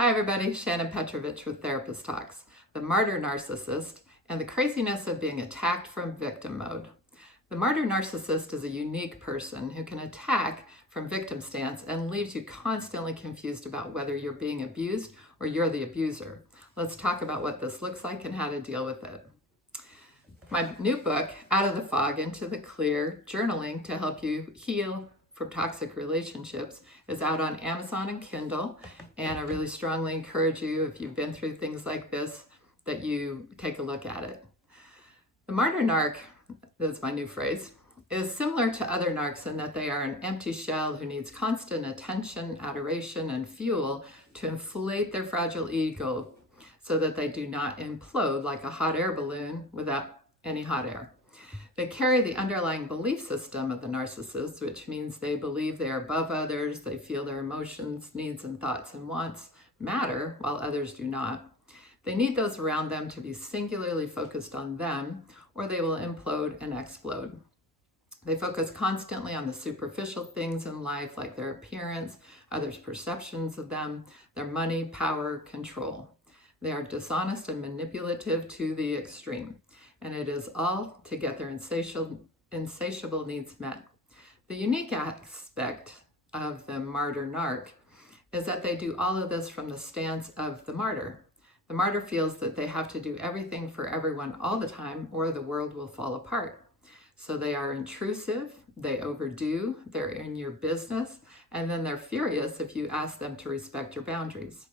Hi everybody, Shannon Petrovich with Therapist Talks, the Martyr-Narcissist, and the craziness of being attacked from victim mode. The Martyr-Narcissist is a unique person who can attack from victim stance and leaves you constantly confused about whether you're being abused or you're the abuser. Let's talk about what this looks like and how to deal with it. My new book, Out of the Fog into the Clear, Journaling to Help You Heal from Toxic Relationships, is out on Amazon and Kindle, and I really strongly encourage you, if you've been through things like this, that you take a look at it. The Martyr-Narc, that's my new phrase, is similar to other narcs in that they are an empty shell who needs constant attention, adoration, and fuel to inflate their fragile ego so that they do not implode like a hot air balloon without any hot air. They carry the underlying belief system of the narcissist, which means they believe they are above others, they feel their emotions, needs, and thoughts and wants matter while others do not. They need those around them to be singularly focused on them, or they will implode and explode. They focus constantly on the superficial things in life, like their appearance, others' perceptions of them, their money, power, control. They are dishonest and manipulative to the extreme, and it is all to get their insatiable needs met. The unique aspect of the martyr-narc is that they do all of this from the stance of the martyr. The martyr feels that they have to do everything for everyone all the time or the world will fall apart. So they are intrusive, they overdo, they're in your business, and then they're furious if you ask them to respect your boundaries.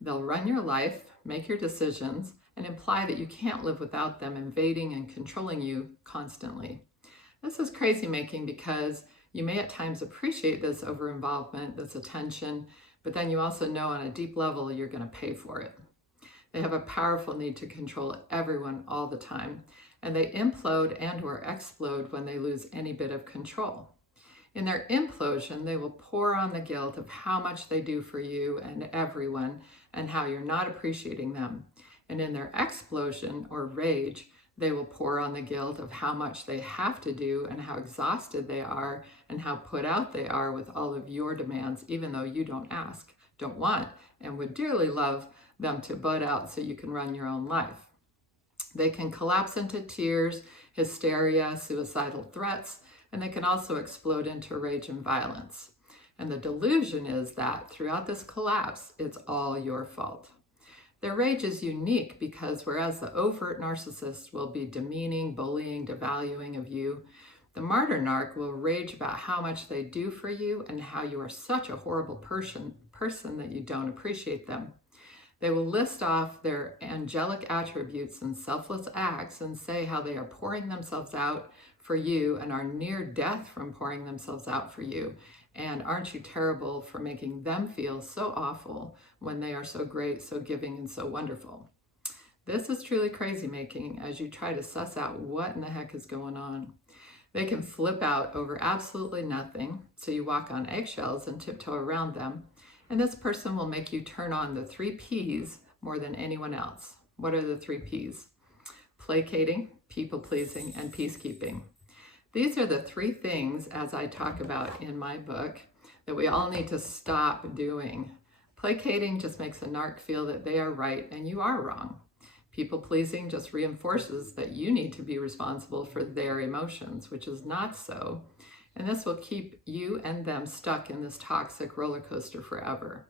They'll run your life, make your decisions, and imply that you can't live without them invading and controlling you constantly. This is crazy making because you may at times appreciate this over-involvement, this attention, but then you also know on a deep level you're going to pay for it. They have a powerful need to control everyone all the time, and they implode and or explode when they lose any bit of control. In their implosion, they will pour on the guilt of how much they do for you and everyone and how you're not appreciating them. And in their explosion or rage, they will pour on the guilt of how much they have to do and how exhausted they are and how put out they are with all of your demands, even though you don't ask, don't want, and would dearly love them to butt out so you can run your own life. They can collapse into tears, hysteria, suicidal threats, and they can also explode into rage and violence. And the delusion is that throughout this collapse, it's all your fault. Their rage is unique because whereas the overt narcissist will be demeaning, bullying, devaluing of you, the martyr-narc will rage about how much they do for you and how you are such a horrible person that you don't appreciate them. They will list off their angelic attributes and selfless acts and say how they are pouring themselves out for you and are near death from pouring themselves out for you. And aren't you terrible for making them feel so awful when they are so great, so giving, and so wonderful? This is truly crazy making as you try to suss out what in the heck is going on. They can flip out over absolutely nothing, so you walk on eggshells and tiptoe around them. And this person will make you turn on the 3 Ps more than anyone else. What are the 3 Ps? Placating, people-pleasing, and peacekeeping. These are the 3 things, as I talk about in my book, that we all need to stop doing. Placating just makes a narc feel that they are right and you are wrong. People-pleasing just reinforces that you need to be responsible for their emotions, which is not so. And this will keep you and them stuck in this toxic roller coaster forever.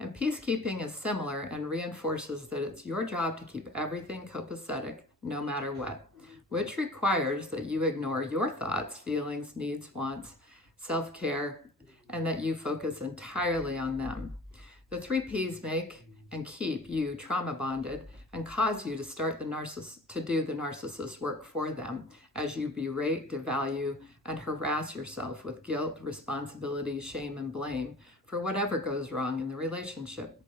And peacekeeping is similar and reinforces that it's your job to keep everything copacetic no matter what, which requires that you ignore your thoughts, feelings, needs, wants, self-care, and that you focus entirely on them. The 3 Ps make and keep you trauma bonded and cause you to start to do the narcissist work for them as you berate, devalue, and harass yourself with guilt, responsibility, shame, and blame for whatever goes wrong in the relationship.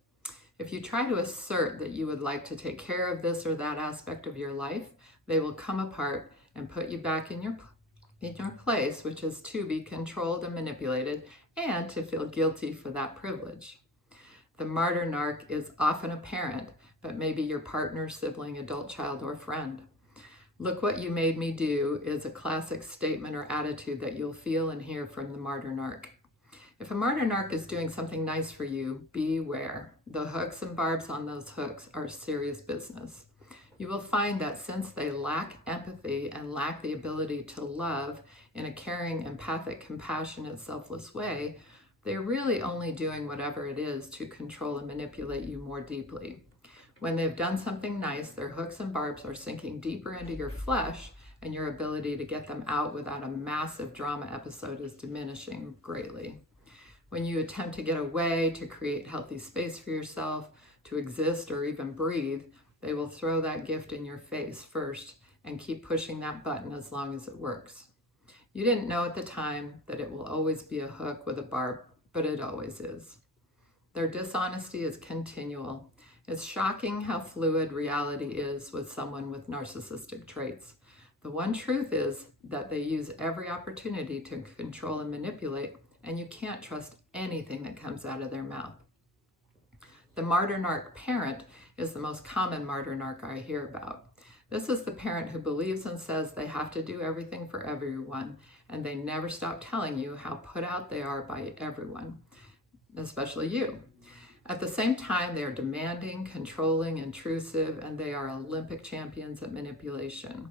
If you try to assert that you would like to take care of this or that aspect of your life, they will come apart and put you back in your place, which is to be controlled and manipulated and to feel guilty for that privilege. The martyr-narc is often a parent, but maybe your partner, sibling, adult child, or friend. Look what you made me do is a classic statement or attitude that you'll feel and hear from the martyr-narc. If a martyr-narc is doing something nice for you, beware. The hooks and barbs on those hooks are serious business. You will find that since they lack empathy and lack the ability to love in a caring, empathic, compassionate, selfless way, they're really only doing whatever it is to control and manipulate you more deeply. When they've done something nice, their hooks and barbs are sinking deeper into your flesh, and your ability to get them out without a massive drama episode is diminishing greatly. When you attempt to get away, to create healthy space for yourself, to exist or even breathe, they will throw that gift in your face first and keep pushing that button as long as it works. You didn't know at the time that it will always be a hook with a barb, but it always is. Their dishonesty is continual. It's shocking how fluid reality is with someone with narcissistic traits. The one truth is that they use every opportunity to control and manipulate, and you can't trust anything that comes out of their mouth. The martyr-narc parent is the most common martyr-narc I hear about. This is the parent who believes and says they have to do everything for everyone, and they never stop telling you how put out they are by everyone, especially you. At the same time, they are demanding, controlling, intrusive, and they are Olympic champions at manipulation.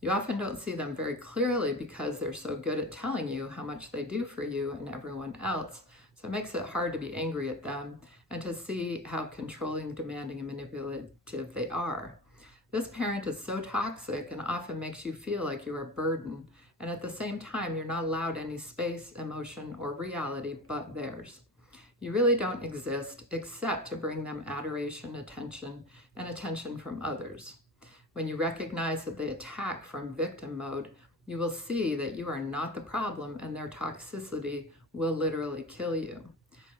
You often don't see them very clearly because they're so good at telling you how much they do for you and everyone else, so it makes it hard to be angry at them and to see how controlling, demanding, and manipulative they are. This parent is so toxic and often makes you feel like you're a burden, and at the same time, you're not allowed any space, emotion, or reality but theirs. You really don't exist except to bring them adoration, attention, and attention from others. When you recognize that they attack from victim mode, you will see that you are not the problem and their toxicity will literally kill you.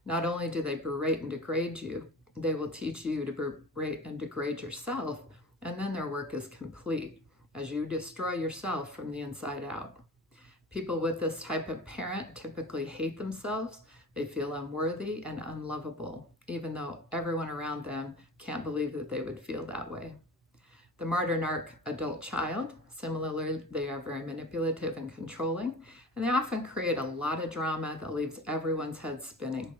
Not only do they berate and degrade you, they will teach you to berate and degrade yourself, and then their work is complete as you destroy yourself from the inside out. People with this type of parent typically hate themselves. They feel unworthy and unlovable, even though everyone around them can't believe that they would feel that way. The martyr-narc adult child, similarly, they are very manipulative and controlling, and they often create a lot of drama that leaves everyone's head spinning.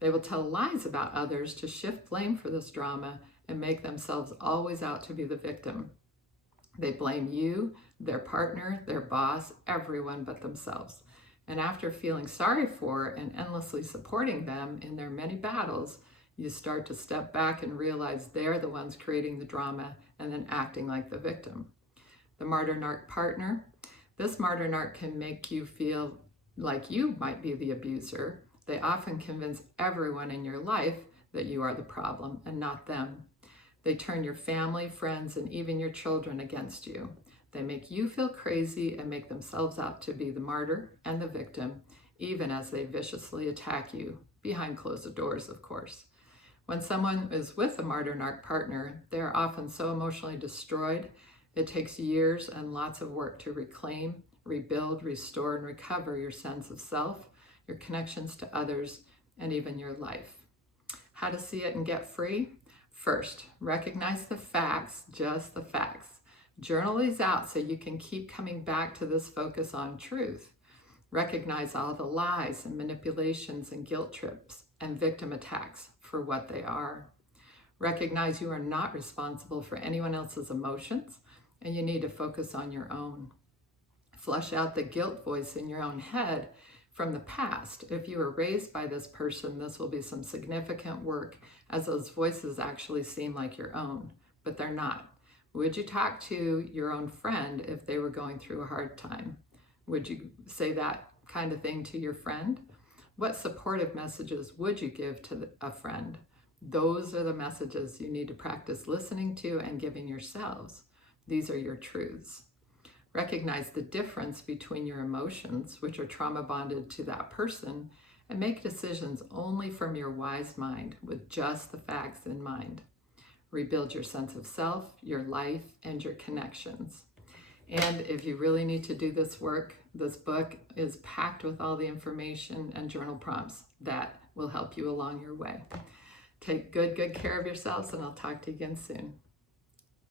They will tell lies about others to shift blame for this drama and make themselves always out to be the victim. They blame you, their partner, their boss, everyone but themselves. And after feeling sorry for and endlessly supporting them in their many battles, you start to step back and realize they're the ones creating the drama and then acting like the victim. The martyr-narc partner. This martyr-narc can make you feel like you might be the abuser. They often convince everyone in your life that you are the problem and not them. They turn your family, friends, and even your children against you. They make you feel crazy and make themselves out to be the martyr and the victim, even as they viciously attack you, behind closed doors, of course. When someone is with a martyr-narc partner, they are often so emotionally destroyed, it takes years and lots of work to reclaim, rebuild, restore, and recover your sense of self, your connections to others, and even your life. How to see it and get free? First, recognize the facts, just the facts. Journal these out so you can keep coming back to this focus on truth. Recognize all the lies and manipulations and guilt trips and victim attacks for what they are. Recognize you are not responsible for anyone else's emotions and you need to focus on your own. Flush out the guilt voice in your own head from the past. If you were raised by this person, this will be some significant work as those voices actually seem like your own, but they're not. Would you talk to your own friend if they were going through a hard time? Would you say that kind of thing to your friend? What supportive messages would you give to a friend? Those are the messages you need to practice listening to and giving yourselves. These are your truths. Recognize the difference between your emotions, which are trauma bonded to that person, and make decisions only from your wise mind with just the facts in mind. Rebuild your sense of self, your life, and your connections. And if you really need to do this work, this book is packed with all the information and journal prompts that will help you along your way. Take good care of yourselves, and I'll talk to you again soon.